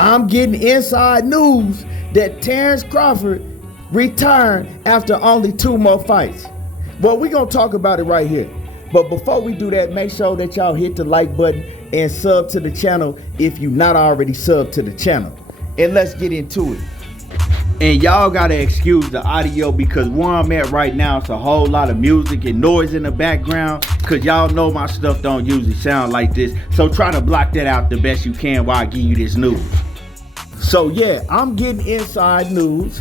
I'm getting inside news that Terence Crawford returned after only 2 more fights. Well, we're going to talk about it right here. But before we do that, make sure that y'all hit the like button and sub to the channel if you're not already subbed to the channel. And let's get into it. And y'all gotta excuse the audio because where I'm at right now, it's a whole lot of music and noise in the background, because y'all know my stuff don't usually sound like this. So try to block that out the best you can while I give you this news. So yeah, I'm getting inside news.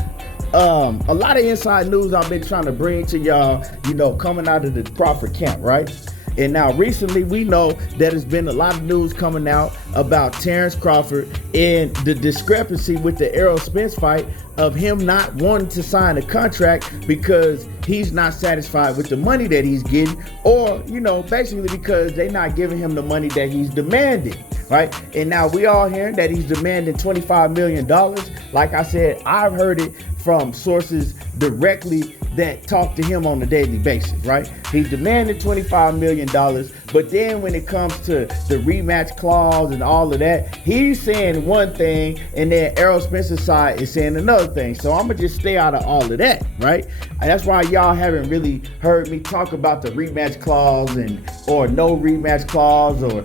A lot of inside news I've been trying to bring to y'all, coming out of the Crawford camp, right? And now recently we know that there's been a lot of news coming out about Terence Crawford and the discrepancy with the Errol Spence fight of him not wanting to sign a contract because he's not satisfied with the money that he's getting, or, basically because they're not giving him the money that he's demanding, right? And now we all hearing that he's demanding $25 million. Like I said, I've heard it from sources directly that talk to him on a daily basis, right? He's demanding $25 million, but then when it comes to the rematch clause and all of that, he's saying one thing, and then Errol Spence's side is saying another thing. So I'm gonna just stay out of all of that, right? And that's why y'all haven't really heard me talk about the rematch clause or no rematch clause or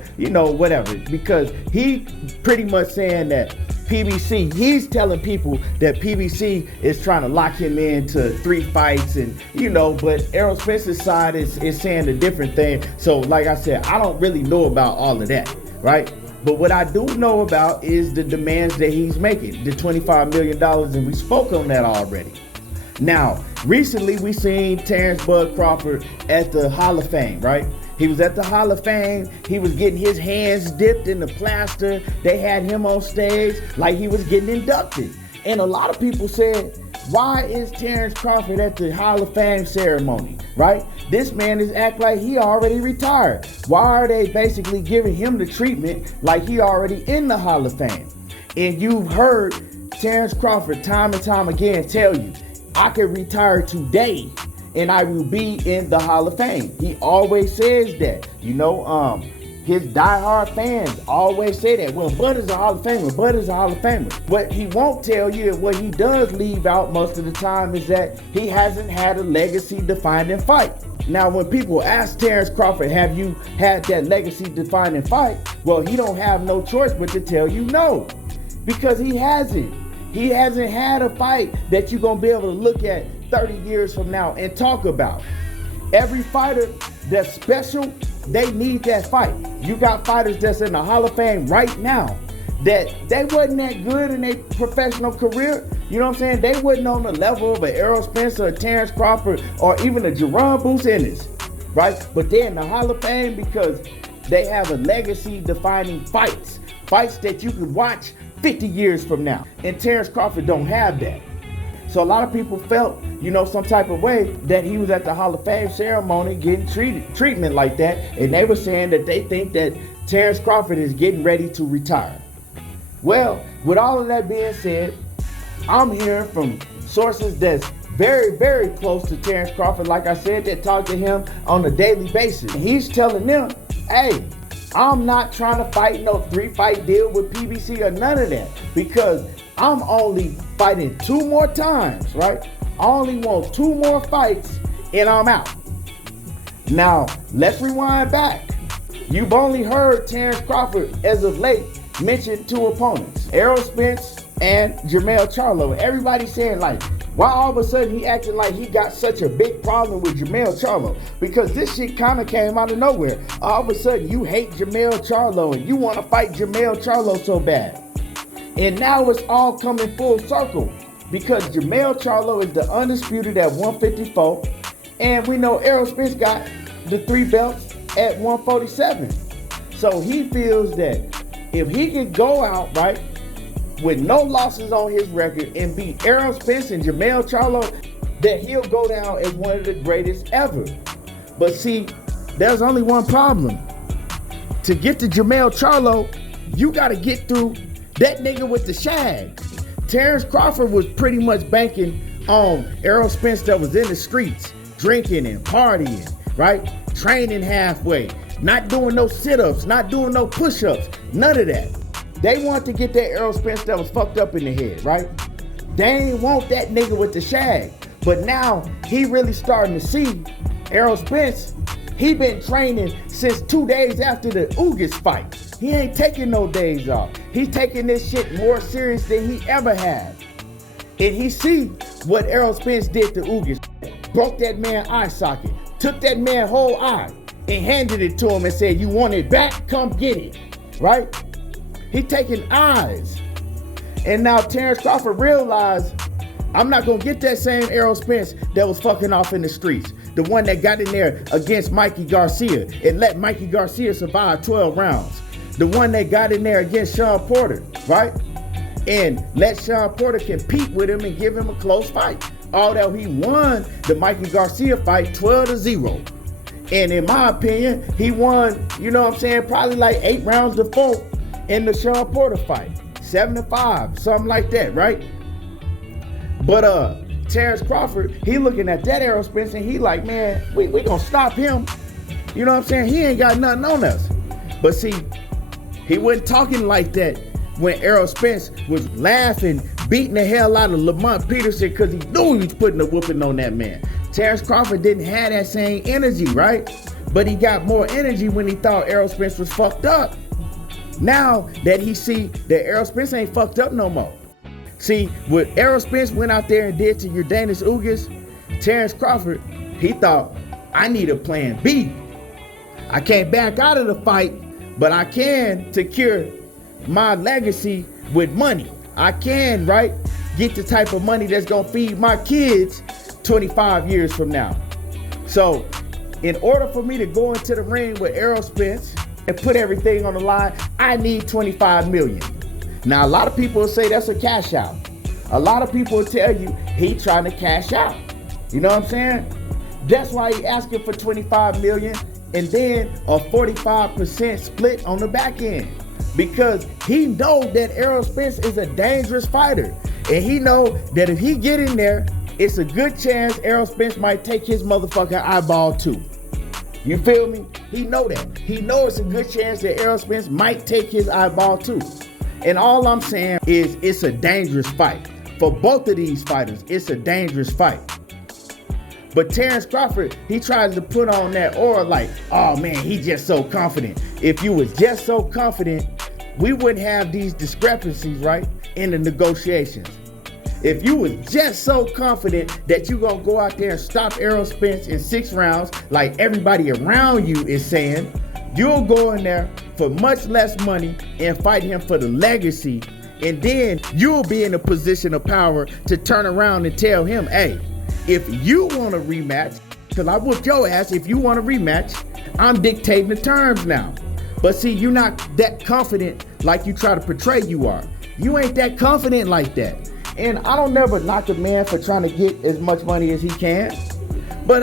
whatever, because he pretty much saying that he's telling people that PBC is trying to lock him into 3 fights, and but Errol Spence's side is saying a different thing. So like I said, I don't really know about all of that, right? But what I do know about is the demands that he's making, the $25 million, and we spoke on that already. Now, recently we seen Terence Bud Crawford at the Hall of Fame, right? He was at the Hall of Fame. He was getting his hands dipped in the plaster. They had him on stage like he was getting inducted. And a lot of people said, why is Terence Crawford at the Hall of Fame ceremony, right? This man is act like he already retired. Why are they basically giving him the treatment like he already in the Hall of Fame? And you've heard Terence Crawford time and time again tell you, I can retire today and I will be in the Hall of Fame. He always says that. His diehard fans always say that. Well, Bud is a Hall of Famer. Bud is a Hall of Famer. What he won't tell you, and what he does leave out most of the time, is that he hasn't had a legacy-defining fight. Now, when people ask Terence Crawford, have you had that legacy-defining fight? Well, he don't have no choice but to tell you no, because he hasn't. He hasn't had a fight that you're going to be able to look at 30 years from now and talk about. Every fighter that's special, they need that fight. You got fighters that's in the Hall of Fame right now that they wasn't that good in their professional career. You know what I'm saying? They wasn't on the level of an Errol Spence or a Terence Crawford or even a Jerome Boots Ennis, right? But they're in the Hall of Fame because they have a legacy-defining fights that you can watch 50 years from now. And Terence Crawford don't have that. So a lot of people felt, some type of way that he was at the Hall of Fame ceremony getting treatment like that. And they were saying that they think that Terence Crawford is getting ready to retire. Well, with all of that being said, I'm hearing from sources that's very, very close to Terence Crawford, like I said, that talk to him on a daily basis. He's telling them, hey, I'm not trying to fight no 3-fight deal with PBC or none of that, because I'm only fighting 2 more times, right? I only want 2 more fights and I'm out. Now, let's rewind back. You've only heard Terence Crawford as of late mention 2 opponents, Errol Spence and Jermell Charlo. Everybody saying like, why all of a sudden he acting like he got such a big problem with Jermell Charlo? Because this shit kind of came out of nowhere. All of a sudden you hate Jermell Charlo and you want to fight Jermell Charlo so bad. And now it's all coming full circle because Jermell Charlo is the undisputed at 154. And we know Errol Spence got the 3 belts at 147. So he feels that if he can go out, right, with no losses on his record and beat Errol Spence and Jermell Charlo, that he'll go down as one of the greatest ever. But see, there's only one problem. To get to Jermell Charlo, you got to get through that nigga with the shag. Terence Crawford was pretty much banking on Errol Spence that was in the streets, drinking and partying, right? Training halfway, not doing no sit-ups, not doing no push-ups, none of that. They want to get that Errol Spence that was fucked up in the head, right? They ain't want that nigga with the shag. But now he really starting to see Errol Spence. He been training since 2 days after the Ugas fight. He ain't taking no days off. He taking this shit more serious than he ever had. And he see what Errol Spence did to Ugas. Broke that man's eye socket. Took that man's whole eye and handed it to him and said, you want it back? Come get it. Right? He taking eyes. And now Terence Crawford realized, I'm not going to get that same Errol Spence that was fucking off in the streets. The one that got in there against Mikey Garcia and let Mikey Garcia survive 12 rounds. The one that got in there against Sean Porter, right? And let Sean Porter compete with him and give him a close fight. Although he won the Mikey Garcia fight 12-0. And in my opinion, he won, you know what I'm saying, probably like 8 rounds to 4 in the Sean Porter fight. 7-5, something like that, right? But Terence Crawford, he looking at that Errol Spence and he like, man, we gonna stop him. You know what I'm saying? He ain't got nothing on us. But see, he wasn't talking like that when Errol Spence was laughing, beating the hell out of Lamont Peterson because he knew he was putting a whooping on that man. Terence Crawford didn't have that same energy, right? But he got more energy when he thought Errol Spence was fucked up. Now that he see that Errol Spence ain't fucked up no more. See, what Errol Spence went out there and did to Yordenis Ugas, Terence Crawford, he thought, I need a plan B. I can't back out of the fight, but I can secure my legacy with money. I can, right, get the type of money that's gonna feed my kids 25 years from now. So, in order for me to go into the ring with Errol Spence and put everything on the line, I need 25 million. Now, a lot of people will say that's a cash out. A lot of people will tell you he trying to cash out. You know what I'm saying? That's why he asking for 25 million and then a 45% split on the back end. Because he knows that Errol Spence is a dangerous fighter. And he know that if he get in there, it's a good chance Errol Spence might take his motherfucking eyeball too. You feel me? He know that. He knows it's a good chance that Errol Spence might take his eyeball too. And all I'm saying is it's a dangerous fight. For both of these fighters, it's a dangerous fight. But Terence Crawford, he tries to put on that aura like, oh man, he just so confident. If you was just so confident, we wouldn't have these discrepancies, right, in the negotiations. If you was just so confident that you gonna go out there and stop Errol Spence in 6 rounds, like everybody around you is saying, you'll go in there for much less money and fight him for the legacy. And then you'll be in a position of power to turn around and tell him, hey, if you want a rematch, because I whooped your ass, if you want a rematch, I'm dictating the terms now. But see, you're not that confident like you try to portray you are. You ain't that confident like that. And I don't never knock a man for trying to get as much money as he can. But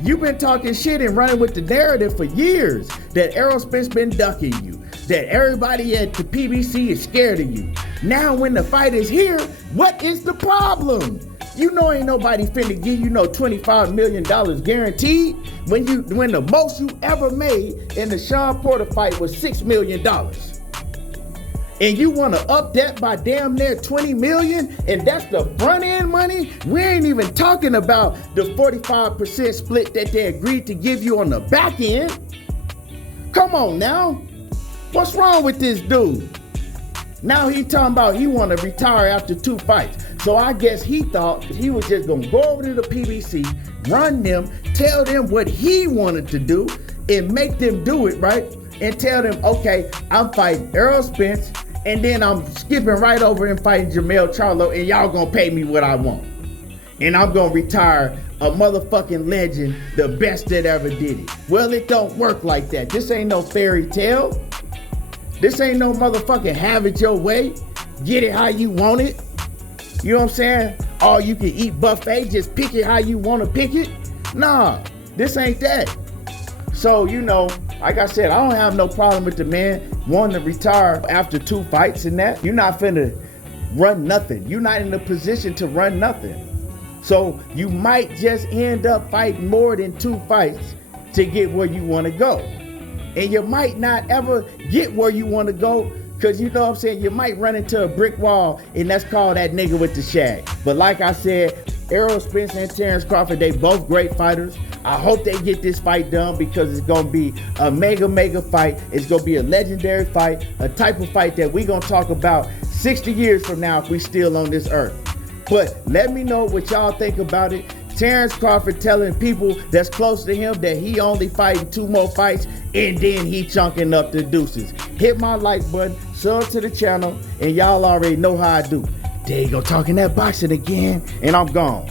you've been talking shit and running with the narrative for years that Errol Spence been ducking you, that everybody at the PBC is scared of you. Now when the fight is here, what is the problem? You know ain't nobody finna give you no $25 million guaranteed when the most you ever made in the Sean Porter fight was $6 million. And you want to up that by damn near 20 million, and that's the front end money? We ain't even talking about the 45% split that they agreed to give you on the back end. Come on now. What's wrong with this dude? Now he talking about he want to retire after 2 fights. So I guess he thought he was just going to go over to the PBC, run them, tell them what he wanted to do, and make them do it, right? And tell them, okay, I'm fighting Errol Spence, and then I'm skipping right over and fighting Jermell Charlo, and y'all gonna pay me what I want. And I'm gonna retire a motherfucking legend, the best that ever did it. Well, it don't work like that. This ain't no fairy tale. This ain't no motherfucking have it your way. Get it how you want it. You know what I'm saying? All you can eat buffet, just pick it how you want to pick it. Nah, this ain't that. So, you know, like I said, I don't have no problem with the man wanting to retire after 2 fights and that. You're not finna run nothing. You're not in a position to run nothing. So you might just end up fighting more than 2 fights to get where you want to go. And you might not ever get where you want to go Cause you know what I'm saying, you might run into a brick wall, and that's called that nigga with the shag. But like I said, Errol Spence and Terence Crawford, they both great fighters. I hope they get this fight done because it's gonna be a mega fight. It's gonna be a legendary fight, a type of fight that we gonna talk about 60 years from now if we still on this earth. But let me know what y'all think about it. Terence Crawford telling people that's close to him that he only fighting 2 more fights, and then he chunking up the deuces. Hit my like button, sub to the channel, and y'all already know how I do. There you go, talking that boxing again, and I'm gone.